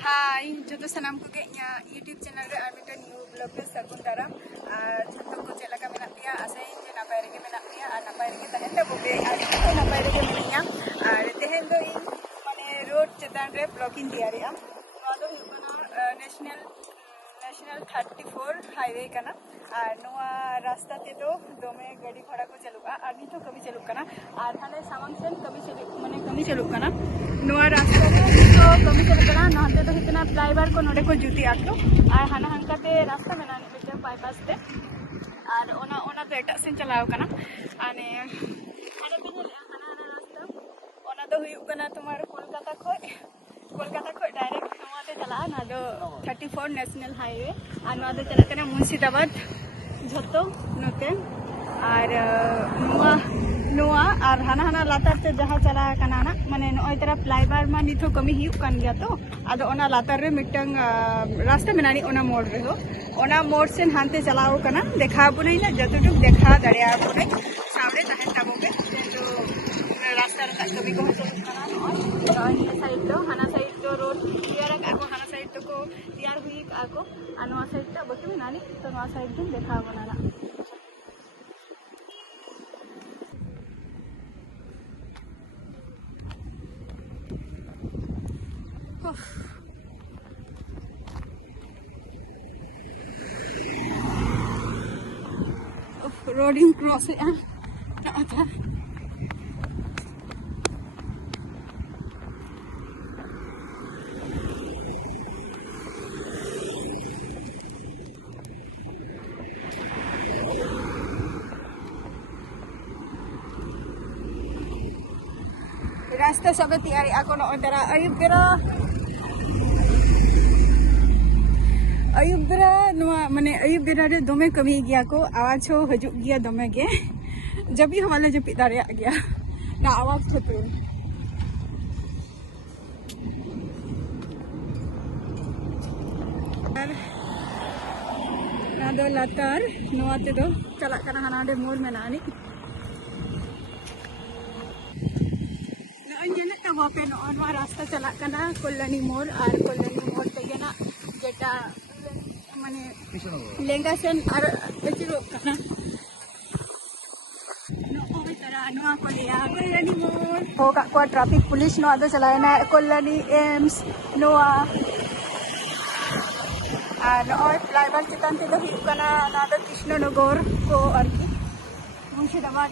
Hai, joto sanam ko kayaknya YouTube channel re amita new vlog re sagun daram. Joto ko chela ka menak dia, asain je napai rege menak dia, napai rege tahen da bobe, ko napai rege menanya. Tehen do in mane road chetan re vlogging diari am. Noa do hukana national 34 highway kana. Noa rasta te do dome gadi घोड़ा को चलुका आदमी तो कभी चलुक kana और थाने सामान से कभी चलुक kana noa rasta re तो कभी चलुक kana नहाते तो इतना फ्लाईओवर को नोडे को जुती आतो और हाना हंकाते रास्ता मेनानी बेटे बाईपास ते और ओना तो एटा सेन चलाव kana आने आने तो हाना रास्ता ओना तो हुयुक kana तुम्हारे कोलकाता खो डायरेक्ट नोआ ते चला ना दो 34 नेशनल हाईवे और नोआ तो चला kana मुर्शिदाबाद झोतो नोते और नोआ और हाना लातार ते जहाँ चला कना ना माने नोय तरह फ्लाईओवर मा निथो कमी हियुक कान गया तो आदो ओना लातार रे मिटंग रास्ता मेनानी ओना मोड़ रे हो ओना मोड़ से हानते चलाओ कना देखा बुनै ना जतटुक देखा दड़िया बुनै सावरे ताहेन ताबोगे तो रास्ता रे कभी को चलुक कना नोय साइड दो हाना साइड दो रोड क्लियर आको हाना साइड तो को तैयार हुई आको अनवा साइड तो बके मेनानी तो नवा साइड दिन देखा बनाना रोडिंग क्रॉस है रास्ता सब तैयारी आको नो दरा अयुब बेरा माने अयुब बेरा रे दमे कमी गया को आवाज हो हजुक गया दमे गे जब भी हमारे जो पिता रे आ गया ना आवाज थतो ना दो लातार नोआ ते दो चला कना हाना दे मोर में नानी पे नवा रास्ता चला कना कोल्लानी मोड़ और कोल्लानी मोड़ तेगे ना जेटा माने लेंगा सेन और एचिरो कना नोय तरा नवा को लिया कोल्लानी मोड़ होगा को ट्रैफिक पुलिस नो आदो चलाए ना कोल्लानी एम्स नोआ और नोय फ्लाईओवर चितान ते दो कना ना दो कृष्णनगर को आरकी मुर्शिदाबाद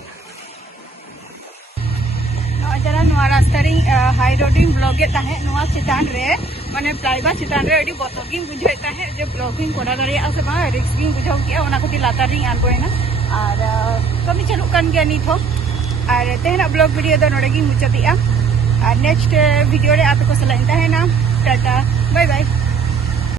जरा नवा रास्ता रे हाई रोडिंग ब्लॉग ताहे नवा चितान रे माने फ्लाईओवर चितान रे अडी बतगिंग बुझाय ताहे जे ब्लॉगिंग कोरा दरिया से बा रिस्किंग बुझाव किया ओना खती लातार री आनगोयना और कमी चलु कान गया नित हो और तेहना ब्लॉग वीडियो दो नोडेगी मुचातिया और नेक्स्ट वीडियो रे आपको सलाइन ताहे ना टाटा बाय बाय।